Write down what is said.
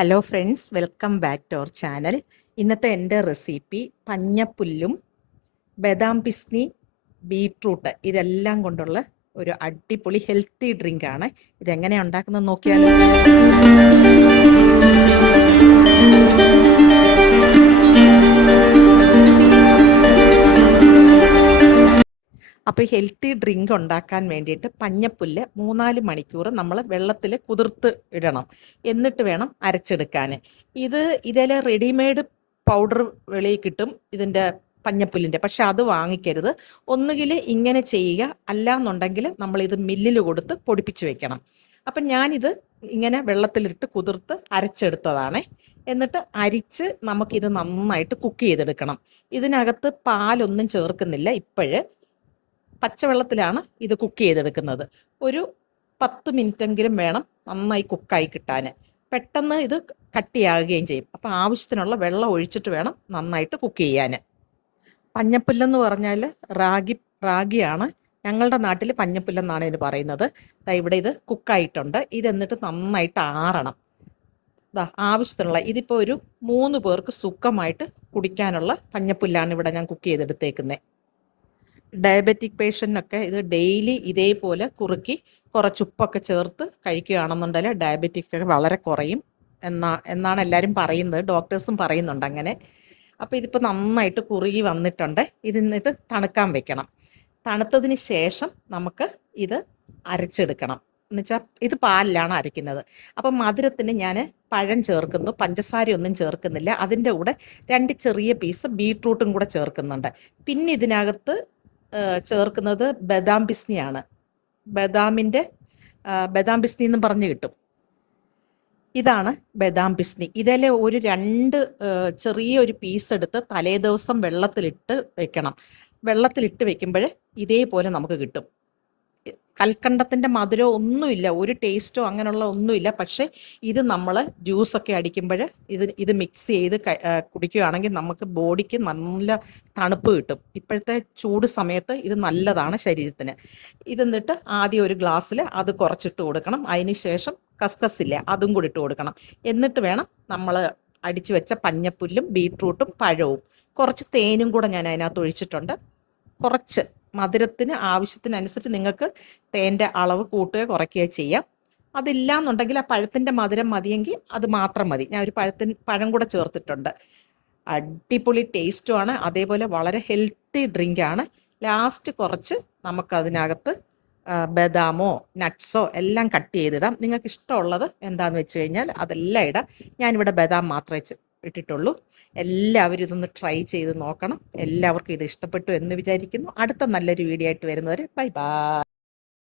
Hello friends, welcome back to our channel. ഇന്നത്തെ എൻ്റെ recipe പഞ്ഞപ്പുല്ലും ബദാം പിസ്നി ബീട്രൂട്ട് ഇതെല്ലാം കൊണ്ടുള്ള ഒരു അടിപൊളി ഹെൽത്തി ഡ്രിങ്കാണ്. ഇതെങ്ങനെയാണ് ഉണ്ടാക്കുന്നത് നോക്കിയാലോ. അപ്പോൾ ഹെൽത്തി ഡ്രിങ്ക് ഉണ്ടാക്കാൻ വേണ്ടിയിട്ട് പഞ്ഞപ്പുല്ല് 3-4 മണിക്കൂർ നമ്മൾ വെള്ളത്തിൽ കുതിർത്ത് ഇടണം. എന്നിട്ട് വേണം അരച്ചെടുക്കാൻ. ഇതിലെ റെഡിമെയ്ഡ് പൗഡർ വെളിയിൽ കിട്ടും ഇതിൻ്റെ പഞ്ഞപ്പുല്ലിൻ്റെ, പക്ഷെ അത് വാങ്ങിക്കരുത്. ഒന്നുകിൽ ഇങ്ങനെ ചെയ്യുക, അല്ലാന്നുണ്ടെങ്കിൽ നമ്മളിത് മില്ലിൽ കൊടുത്ത് പൊടിപ്പിച്ച് വെക്കണം. അപ്പം ഞാനിത് ഇങ്ങനെ വെള്ളത്തിലിട്ട് കുതിർത്ത് അരച്ചെടുത്തതാണ്. എന്നിട്ട് അരിച്ച് നമുക്കിത് നന്നായിട്ട് കുക്ക് ചെയ്തെടുക്കണം. ഇതിനകത്ത് പാലൊന്നും ചേർക്കുന്നില്ല. ഇപ്പോഴ് പച്ചവെള്ളത്തിലാണ് ഇത് കുക്ക് ചെയ്തെടുക്കുന്നത്. ഒരു 10 മിനിറ്റെങ്കിലും വേണം നന്നായി കുക്കായി കിട്ടാൻ. പെട്ടെന്ന് ഇത് കട്ടിയാകുകയും ചെയ്യും. അപ്പോൾ ആവശ്യത്തിനുള്ള വെള്ളം ഒഴിച്ചിട്ട് വേണം നന്നായിട്ട് കുക്ക് ചെയ്യാൻ. പഞ്ഞപ്പുല്ലെന്ന് പറഞ്ഞാൽ റാഗിയാണ്. ഞങ്ങളുടെ നാട്ടിൽ പഞ്ഞപ്പുല്ലെന്നാണ് ഇതിന് പറയുന്നത്. ഇവിടെ ഇത് കുക്കായിട്ടുണ്ട്. ഇതെന്നിട്ട് നന്നായിട്ട് ആറണം. ആവശ്യത്തിനുള്ള ഇതിപ്പോൾ ഒരു 3 പേർക്ക് സുഖമായിട്ട് കുടിക്കാനുള്ള പഞ്ഞപ്പുല്ലാണ് ഇവിടെ ഞാൻ കുക്ക് ചെയ്തെടുത്തേക്കുന്നത്. ഡയബറ്റിക് പേഷ്യൻറ്റിനൊക്കെ ഇത് ഡെയിലി ഇതേപോലെ കുറുക്കി കുറച്ച് ഉപ്പൊക്കെ ചേർത്ത് കഴിക്കുകയാണെന്നുണ്ടെങ്കിൽ ഡയബറ്റിക് ഒക്കെ വളരെ കുറയും എന്നാണ് എല്ലാവരും പറയുന്നത്. ഡോക്ടേഴ്സും പറയുന്നുണ്ട് അങ്ങനെ. അപ്പോൾ ഇതിപ്പോൾ നന്നായിട്ട് കുറുകി വന്നിട്ടുണ്ട്. എന്നിട്ട് തണുക്കാൻ വെക്കണം. തണുത്തതിന് ശേഷം നമുക്ക് ഇത് അരച്ചെടുക്കണം. എന്നുവെച്ചാൽ ഇത് പാലിലാണ് അരയ്ക്കുന്നത്. അപ്പം മധുരത്തിന് ഞാൻ പഴം ചേർക്കുന്നു, പഞ്ചസാരയൊന്നും ചേർക്കുന്നില്ല. അതിൻ്റെ കൂടെ 2 ചെറിയ പീസ് ബീട്രൂട്ടും കൂടെ ചേർക്കുന്നുണ്ട്. പിന്നെ ഇതിനകത്ത് ചേർക്കുന്നത് ബദാം പിസ്നിയാണ്. ബദാം പിസ്നി എന്ന് പറഞ്ഞ് കിട്ടും. ഇതാണ് ബദാം പിസ്നി. ഇതിൽ ഒരു 2 ചെറിയൊരു പീസ് എടുത്ത് തലേ ദിവസം വെള്ളത്തിലിട്ട് വെക്കണം. വെള്ളത്തിലിട്ട് വെക്കുമ്പോൾ ഇതേപോലെ നമുക്ക് കിട്ടും. കൽക്കണ്ടത്തിൻ്റെ മധുരമോ ഒന്നുമില്ല, ഒരു ടേസ്റ്റോ അങ്ങനെയുള്ള ഒന്നുമില്ല. പക്ഷേ ഇത് നമ്മൾ ജ്യൂസൊക്കെ അടിക്കുമ്പോൾ ഇത് മിക്സ് ചെയ്ത് കുടിക്കുകയാണെങ്കിൽ നമുക്ക് ബോഡിക്ക് നല്ല തണുപ്പ് കിട്ടും. ഇപ്പോഴത്തെ ചൂട് സമയത്ത് ഇത് നല്ലതാണ് ശരീരത്തിന്. ഇതെന്നിട്ട് ആദ്യം ഒരു ഗ്ലാസ്സിൽ അത് കുറച്ചിട്ട് കൊടുക്കണം. അതിന് ശേഷം കസ്കസില്ല, അതും കൂടി ഇട്ട് കൊടുക്കണം. എന്നിട്ട് വേണം നമ്മൾ അടിച്ചു വെച്ച പഞ്ഞപ്പുല്ലും ബീട്രൂട്ടും പഴവും കുറച്ച് തേനും കൂടെ ഞാൻ അതിനകത്ത് ഒഴിച്ചിട്ടുണ്ട്. കുറച്ച് മധുരത്തിന് ആവശ്യത്തിനനുസരിച്ച് നിങ്ങൾക്ക് തേൻ്റെ അളവ് കൂട്ടുകയോ കുറയ്ക്കുകയോ ചെയ്യാം. അതില്ലാന്നുണ്ടെങ്കിൽ ആ പഴത്തിൻ്റെ മധുരം മതിയെങ്കിൽ അത് മാത്രം മതി. ഞാൻ ഒരു പഴം കൂടെ ചേർത്തിട്ടുണ്ട്. അടിപൊളി ടേസ്റ്റുമാണ്. അതേപോലെ വളരെ ഹെൽത്തി ഡ്രിങ്കാണ്. ലാസ്റ്റ് കുറച്ച് നമുക്കതിനകത്ത് ബദാമോ നട്ട്സോ എല്ലാം കട്ട് ചെയ്തിടാം. നിങ്ങൾക്ക് ഇഷ്ടമുള്ളത് എന്താണെന്ന് വെച്ച് കഴിഞ്ഞാൽ അതെല്ലാം ഇടാം. ഞാനിവിടെ ബദാം മാത്രമേ ഇട്ടിട്ടുള്ളൂ. എല്ലാവരും ഇതൊന്ന് ട്രൈ ചെയ്ത് നോക്കണം. എല്ലാവർക്കും ഇത് ഇഷ്ടപ്പെട്ടു എന്ന് വിചാരിക്കുന്നു. അടുത്ത നല്ലൊരു വീഡിയോ ആയിട്ട് വരുന്നവരെ ബൈ ബൈ.